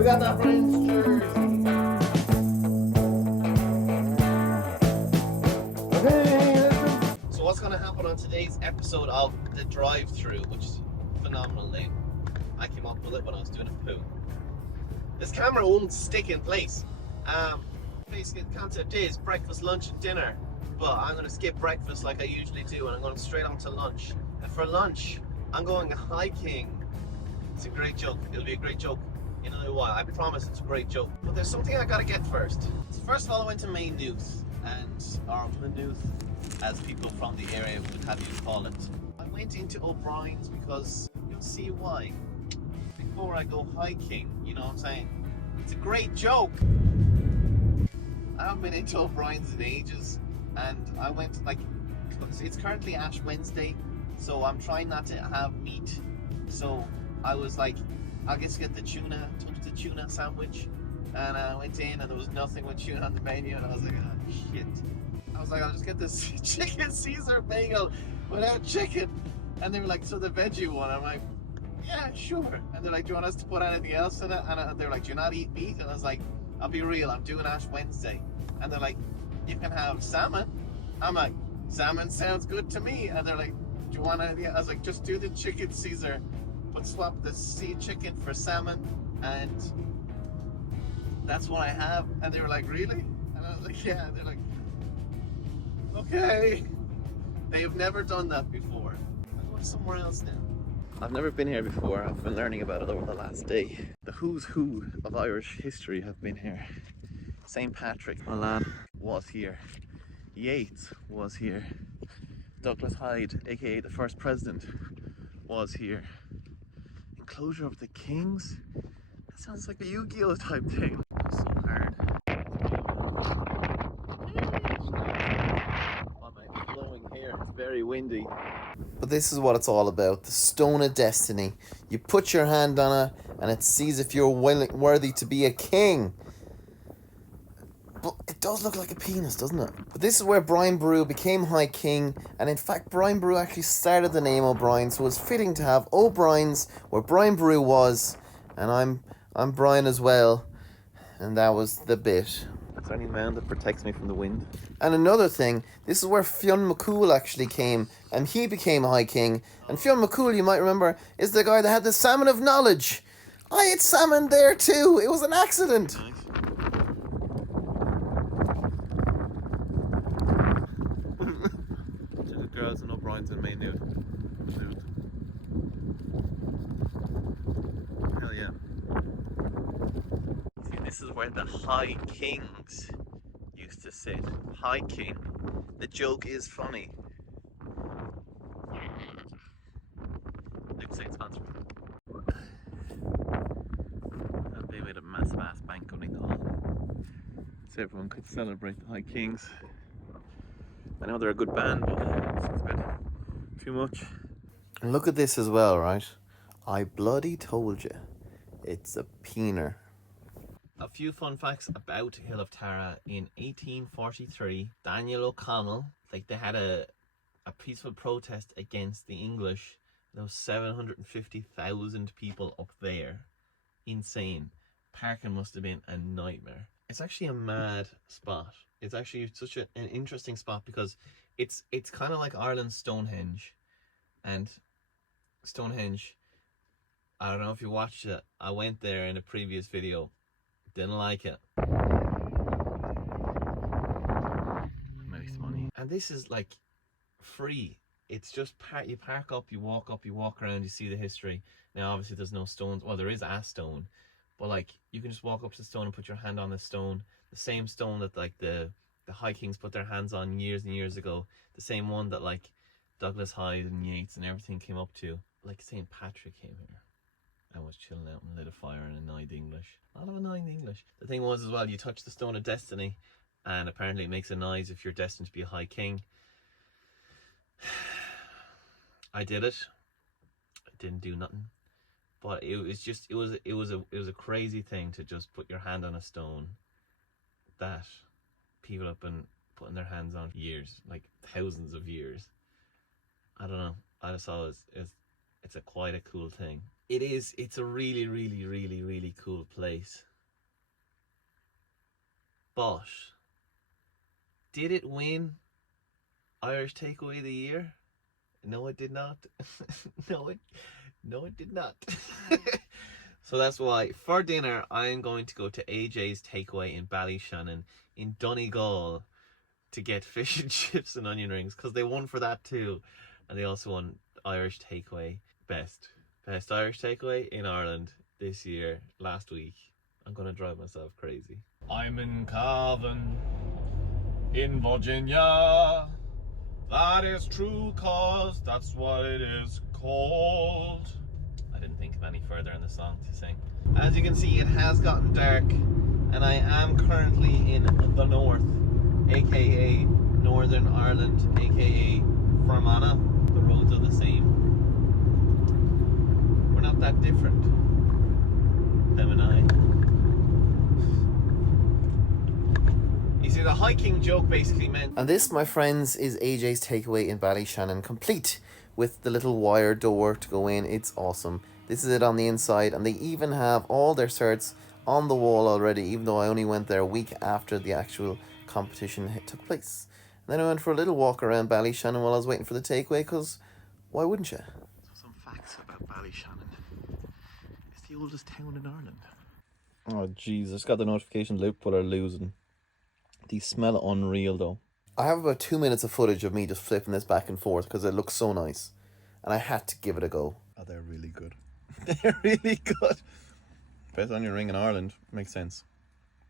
we got that Brian's jersey. So what's going to happen on today's episode of The Drive-Thru, which is a phenomenal name. I came up with it when I was doing a poo. This camera won't stick in place. Basically the concept is breakfast, lunch and dinner, but I'm going to skip breakfast like I usually do and I'm going straight on to lunch. And for lunch, I'm going hiking. It's a great joke. It'll be a great joke in a little while. I promise it's a great joke. But there's something I gotta get first. So first of all, I went to Maynooth, or Maynooth, as people from the area would have you call it. I went into O'Brien's because you'll see why. Before I go hiking, you know what I'm saying? It's a great joke. I haven't been into O'Brien's in ages, and I went it's currently Ash Wednesday, so I'm trying not to have meat. So I was like, I'll just get the toasted tuna sandwich, and I went in and there was nothing with tuna on the menu, and I was like, oh shit. I was like, I'll just get this chicken Caesar bagel without chicken, and they were like, so the veggie one. I'm like, yeah, sure. And they're like, do you want us to put anything else in it? And they're like, do you not eat meat? And I was like, I'll be real, I'm doing Ash Wednesday. And they're like, you can have salmon. I'm like, salmon sounds good to me. And they're like, do you want anything? I was like, just do the chicken Caesar, but swap the sea chicken for salmon, and that's what I have. And they were like, really? And I was like, yeah. And they're like, okay. They have never done that before. I'm going somewhere else now. I've never been here before. I've been learning about it over the last day. The who's who of Irish history have been here. St. Patrick, my lad, was here. Yeats was here. Douglas Hyde, aka the first president, was here. Enclosure of the Kings? That sounds like a Yu-Gi-Oh type thing. It's so hard. Well, mate, it's blowing here. It's very windy. But this is what it's all about. The Stone of Destiny. You put your hand on it and it sees if you're worthy to be a king. But it does look like a penis, doesn't it? But this is where Brian Boru became High King, and in fact Brian Boru actually started the name O'Brien, so it's fitting to have O'Brien's where Brian Boru was, and I'm Brian as well, and that was the bit. That's the only man that protects me from the wind. And another thing, this is where Fionn McCool actually came, and he became High King, and Fionn McCool, you might remember, is the guy that had the salmon of knowledge. I ate salmon there too, it was an accident. Nice. Girls and O'Brien's in Maynooth. Hell yeah. See, this is where the High Kings used to sit. High King. The joke is funny. Luke St. Sponsor. And they made a massive ass bank on Donegal, so everyone could celebrate the High Kings. I know they're a good band, but it's a bit too much. And look at this as well, right? I bloody told you. It's a peener. A few fun facts about Hill of Tara. In 1843, Daniel O'Connell, they had a peaceful protest against the English. There was 750,000 people up there. Insane. Parking must have been a nightmare. It's actually a mad spot. It's actually such an interesting spot because it's kind of like Ireland's Stonehenge. And Stonehenge, I don't know if you watched it. I went there in a previous video. Didn't like it. Makes money. And this is like free. It's just you park up, you walk around, you see the history. Now obviously there's no stones. Well, there is a stone. But like you can just walk up to the stone and put your hand on the stone. The same stone that like the High Kings put their hands on years and years ago. The same one that like Douglas Hyde and Yeats and everything came up to. Like St. Patrick came here and was chilling out and lit a fire and annoyed English. A lot of annoying English. The thing was as well, you touch the Stone of Destiny and apparently it makes a noise if you're destined to be a High King. I did it. I didn't do nothing. But it was a crazy thing to just put your hand on a stone that people have been putting their hands on years, like thousands of years. I don't know. I just saw it's quite a cool thing. It's a really, really, really, really cool place. But did it win Irish Takeaway of the Year? No, it did not. No, it did not. So that's why for dinner I am going to go to AJ's Takeaway in Ballyshannon in Donegal to get fish and chips and onion rings, because they won for that too, and they also won Irish Takeaway best Irish Takeaway in Ireland this year, last week. I'm gonna drive myself crazy. I'm in Cavan in Virginia. That is true, cause that's what it is called. I didn't think of any further in the song to sing. As you can see, it has gotten dark, and I am currently in the north, aka Northern Ireland, aka Fermanagh. The roads are the same. We're not that different, them and I. You see, the hiking joke basically meant... And this, my friends, is AJ's Takeaway in Ballyshannon, complete with the little wire door to go in. It's awesome. This is it on the inside, and they even have all their certs on the wall already, even though I only went there a week after the actual competition took place. And then I went for a little walk around Ballyshannon while I was waiting for the takeaway, because why wouldn't you? So some facts about Ballyshannon. It's the oldest town in Ireland. Oh jeez, I just got the notification Liverpool are losing. These smell unreal though. I have about 2 minutes of footage of me just flipping this back and forth because it looks so nice. And I had to give it a go. Oh, they're really good. They're really good. Best onion ring in Ireland. Makes sense.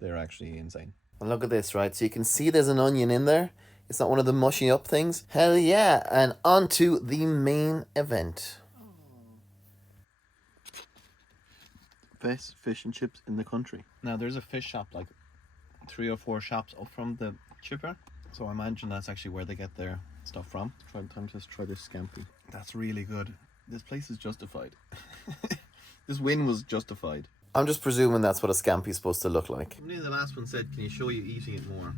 They're actually insane. And look at this, right? So you can see there's an onion in there. It's not one of the mushy up things. Hell yeah. And on to the main event. Best fish and chips in the country. Now there's a fish shop like 3 or 4 shops up from the chipper, so I imagine that's actually where they get their stuff from. Just try this scampi. That's really good. This place is justified. This win was justified. I'm just presuming that's what a scampi is supposed to look like. Somebody in the last one said, can you show you eating it more?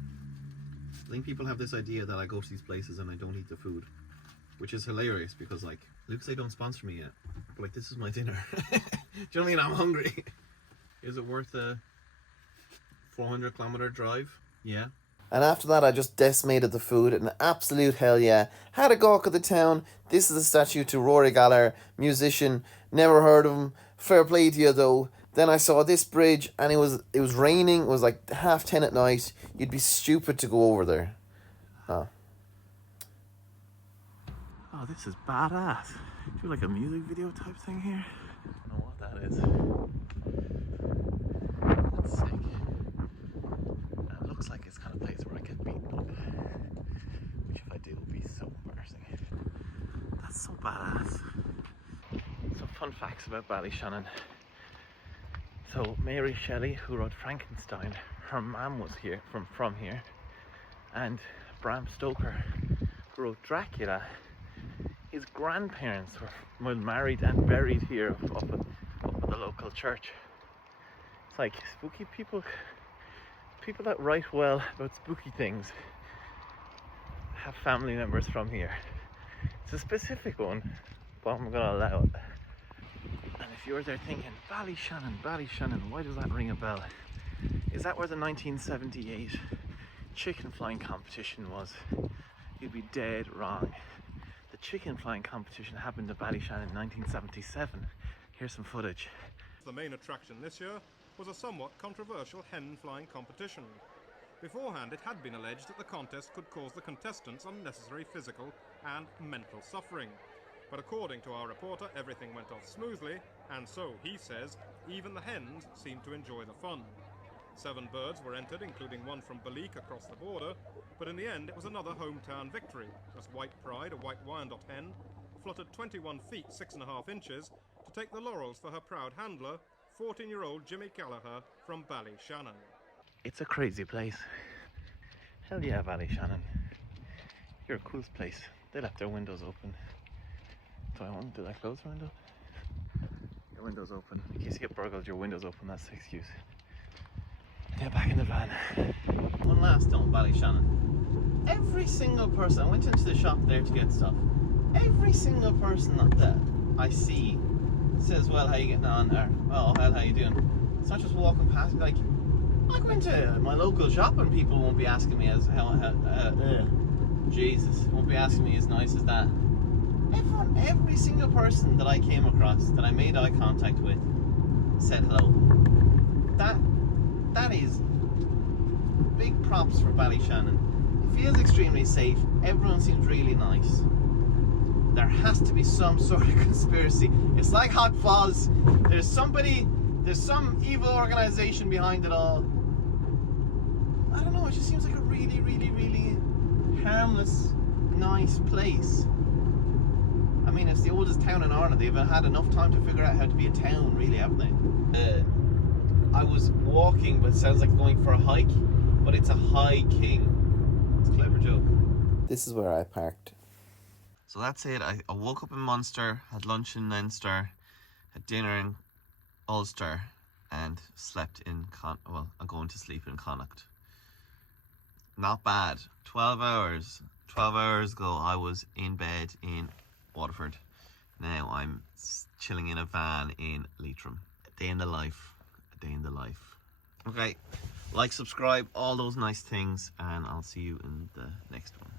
I think people have this idea that I go to these places and I don't eat the food, which is hilarious because, like, Luke's, they don't sponsor me yet, but like, this is my dinner. Do you know what I mean? I'm hungry. Is it worth a 400-kilometer drive? Yeah. And after that, I just decimated the food. An absolute hell yeah. Had a gawk at the town. This is a statue to Rory Gallagher, musician. Never heard of him. Fair play to you though. Then I saw this bridge, and it was raining. It was like 10:30 at night. You'd be stupid to go over there. Oh, this is badass. Do like a music video type thing here. I don't know what that is. That's sick. It looks like it's kind of place where I get beaten up, which if I do will be so embarrassing. That's so badass. Some fun facts about Ballyshannon. So Mary Shelley, who wrote Frankenstein, her mum was here from here, and Bram Stoker, who wrote Dracula, his grandparents were married and buried here up at the local church. It's like spooky people that write well about spooky things have family members from here. It's a specific one, but I'm gonna allow it. And if you're there thinking, Ballyshannon, why does that ring a bell? Is that where the 1978 chicken flying competition was? You'd be dead wrong. The chicken flying competition happened at Ballyshannon in 1977. Here's some footage. The main attraction this year was a somewhat controversial hen flying competition. Beforehand, it had been alleged that the contest could cause the contestants unnecessary physical and mental suffering. But according to our reporter, everything went off smoothly, and so, he says, even the hens seemed to enjoy the fun. 7 birds were entered, including one from Ballyke across the border, but in the end it was another hometown victory, as White Pride, a white Wyandotte hen, fluttered 21 feet 6.5 inches to take the laurels for her proud handler, 14-year-old Jimmy Gallagher from Ballyshannon. It's a crazy place. Hell yeah, Ballyshannon. You're a cool place. They left their windows open. Did I close the window? Your window's open. In case you get burgled, your window's open, that's the excuse. Get back in the van. One last note, Ballyshannon. Every single person, I went into the shop there to get stuff. Every single person that I see says, well, how you getting on? Or, oh, well, how you doing? It's not just walking past, like, I go into my local shop and people won't be asking me as Jesus, won't be asking me as nice as that. Every single person that I came across, that I made eye contact with, said hello. That is big props for Ballyshannon. It feels extremely safe. Everyone seems really nice. There has to be some sort of conspiracy. It's like Hot Fuzz. There's some evil organization behind it all. I don't know, it just seems like a really, really, really harmless, nice place. I mean, it's the oldest town in Ireland. They've had enough time to figure out how to be a town, really, haven't they? I was walking, but it sounds like going for a hike, but it's a hiking. It's a clever joke. This is where I parked. So that's it. I woke up in Munster, had lunch in Leinster, had dinner in Ulster, and slept in I'm going to sleep in Connacht. Not bad. 12 hours. 12 hours ago, I was in bed in Waterford. Now I'm chilling in a van in Leitrim. A day in the life. A day in the life. Okay, like, subscribe, all those nice things, and I'll see you in the next one.